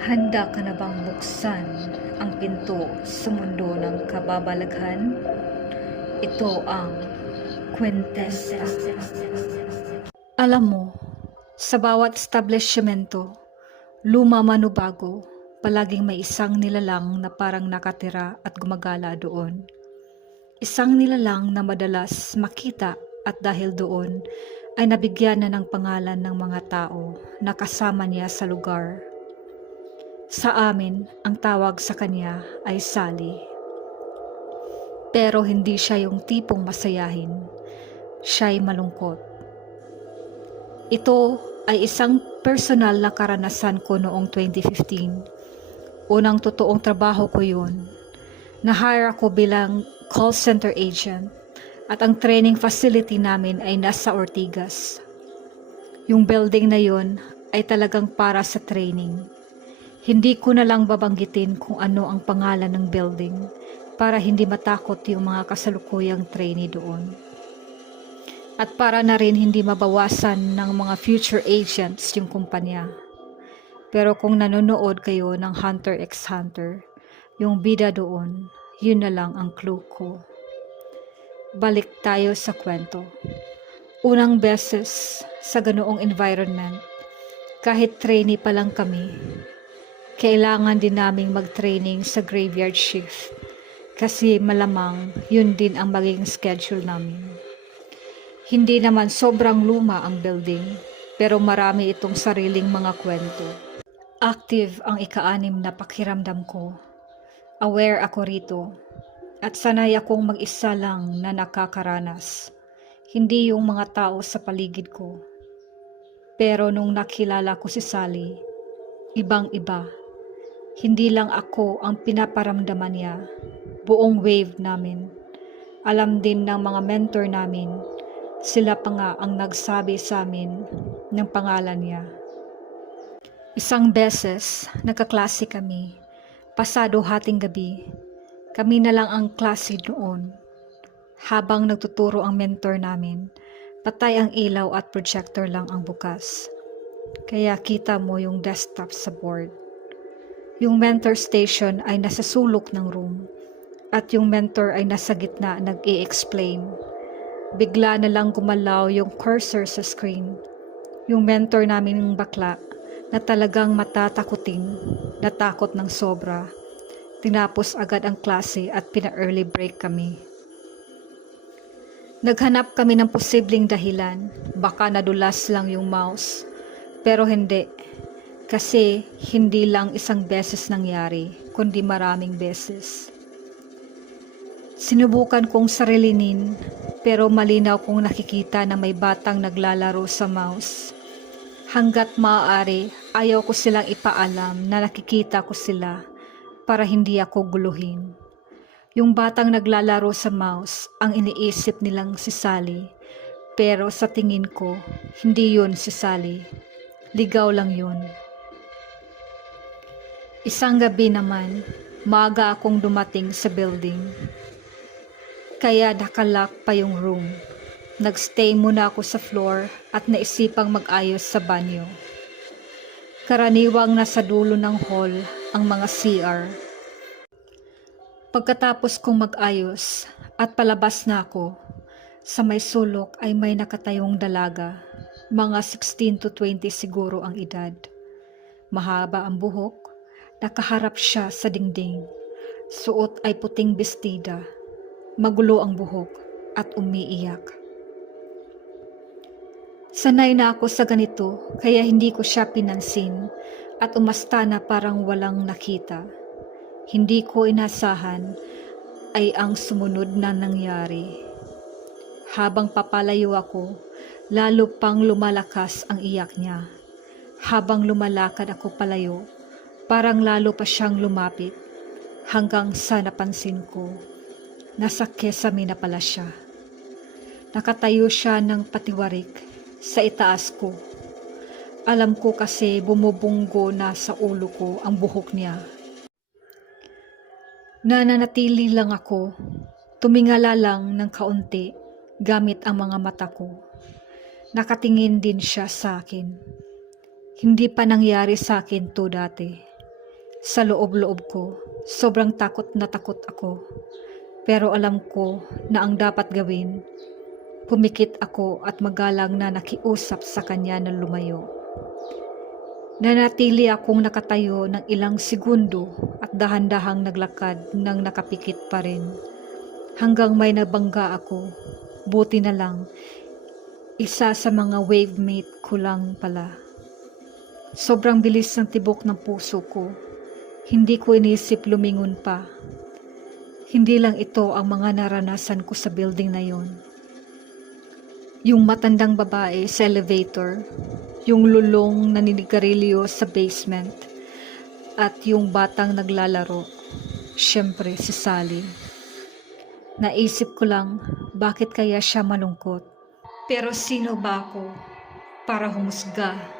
Handa ka na bang buksan ang pinto sa mundo ng kababalaghan? Ito ang Kwentesta. Alam mo, sa bawat establishmento, luma man o bago, palaging may isang nilalang na parang nakatira at gumagala doon. Isang nilalang na madalas makita at dahil doon ay nabigyan na ng pangalan ng mga tao na kasama niya sa lugar. Sa amin, ang tawag sa kanya ay Sally. Pero hindi siya yung tipong masayahin. Siya'y malungkot. Ito ay isang personal na karanasan ko noong 2015. Unang totoong trabaho ko yun. Na-hire ako bilang call center agent at ang training facility namin ay nasa Ortigas. Yung building na yun ay talagang para sa training. Hindi ko na lang babanggitin kung ano ang pangalan ng building para hindi matakot yung mga kasalukuyang trainee doon. At para na rin hindi mabawasan ng mga future agents yung kumpanya. Pero kung nanonood kayo ng Hunter x Hunter, yung bida doon, yun na lang ang clue ko. Balik tayo sa kwento. Unang beses sa ganoong environment, kahit trainee pa lang kami, kailangan din naming mag-training sa graveyard shift kasi malamang yun din ang magiging schedule namin. Hindi naman sobrang luma ang building pero marami itong sariling mga kwento. Active ang ika-6 na pakiramdam ko. Aware ako rito at sanay akong mag-isa lang na nakakaranas. Hindi yung mga tao sa paligid ko. Pero nung nakilala ko si Sally, ibang-iba. Hindi lang ako ang pinaparamdaman niya, buong wave namin. Alam din ng mga mentor namin, sila pa nga ang nagsabi sa amin ng pangalan niya. Isang beses, nagkaklase kami, pasado hating gabi. Kami na lang ang klase noon. Habang nagtuturo ang mentor namin, patay ang ilaw at projector lang ang bukas. Kaya kita mo yung desktop sa board. Yung mentor station ay nasa sulok ng room at yung mentor ay nasa gitna nag-i-explain. Bigla na lang gumalaw yung cursor sa screen. Yung mentor namin yung bakla na talagang matatakutin, natakot ng sobra. Tinapos agad ang klase at pina-early break kami. Naghanap kami ng posibleng dahilan, baka nadulas lang yung mouse, pero hindi. Kasi hindi lang isang beses nangyari, kundi maraming beses. Sinubukan kong sarilinin, pero malinaw kong nakikita na may batang naglalaro sa mouse. Hanggat maaari, ayaw ko silang ipaalam na nakikita ko sila para hindi ako guluhin. Yung batang naglalaro sa mouse, ang iniisip nilang si Sally, pero sa tingin ko, hindi yun si Sally. Ligaw lang yun. Isang gabi naman, maaga akong dumating sa building. Kaya nakalock pa yung room. Nagstay muna ako sa floor at naisipang mag-ayos sa banyo. Karaniwang nasa dulo ng hall ang mga CR. Pagkatapos kong mag-ayos at palabas na ako, sa may sulok ay may nakatayong dalaga. Mga 16 to 20 siguro ang edad. Mahaba ang buhok. Nakaharap siya sa dingding. Suot ay puting bestida. Magulo ang buhok at umiiyak. Sanay na ako sa ganito kaya hindi ko siya pinansin at umasta na parang walang nakita. Hindi ko inasahan ay ang sumunod na nangyari. Habang papalayo ako, lalo pang lumalakas ang iyak niya. Habang lumalakad ako palayo, parang lalo pa siyang lumapit hanggang sa napansin ko, nasa kesame na pala siya. Nakatayo siya ng patiwarik sa itaas ko. Alam ko kasi bumubunggo na sa ulo ko ang buhok niya. Nananatili lang ako, tumingala lang ng kaunti gamit ang mga mata ko. Nakatingin din siya sa akin. Hindi pa nangyari sa akin to dati. Sa loob-loob ko, sobrang takot na takot ako. Pero alam ko na ang dapat gawin, pumikit ako at magalang na nakiusap sa kanya na lumayo. Nanatili akong nakatayo ng ilang segundo at dahan-dahang naglakad nang nakapikit pa rin. Hanggang may nabangga ako. Buti na lang, isa sa mga wavemate ko lang pala. Sobrang bilis ng tibok ng puso ko. Hindi ko inisip lumingon pa. Hindi lang ito ang mga naranasan ko sa building na yon. Yung matandang babae sa elevator, yung lulong na ninigarilyo sa basement, at yung batang naglalaro, syempre si Sally. Naisip ko lang, bakit kaya siya malungkot? Pero sino ba ako para humusga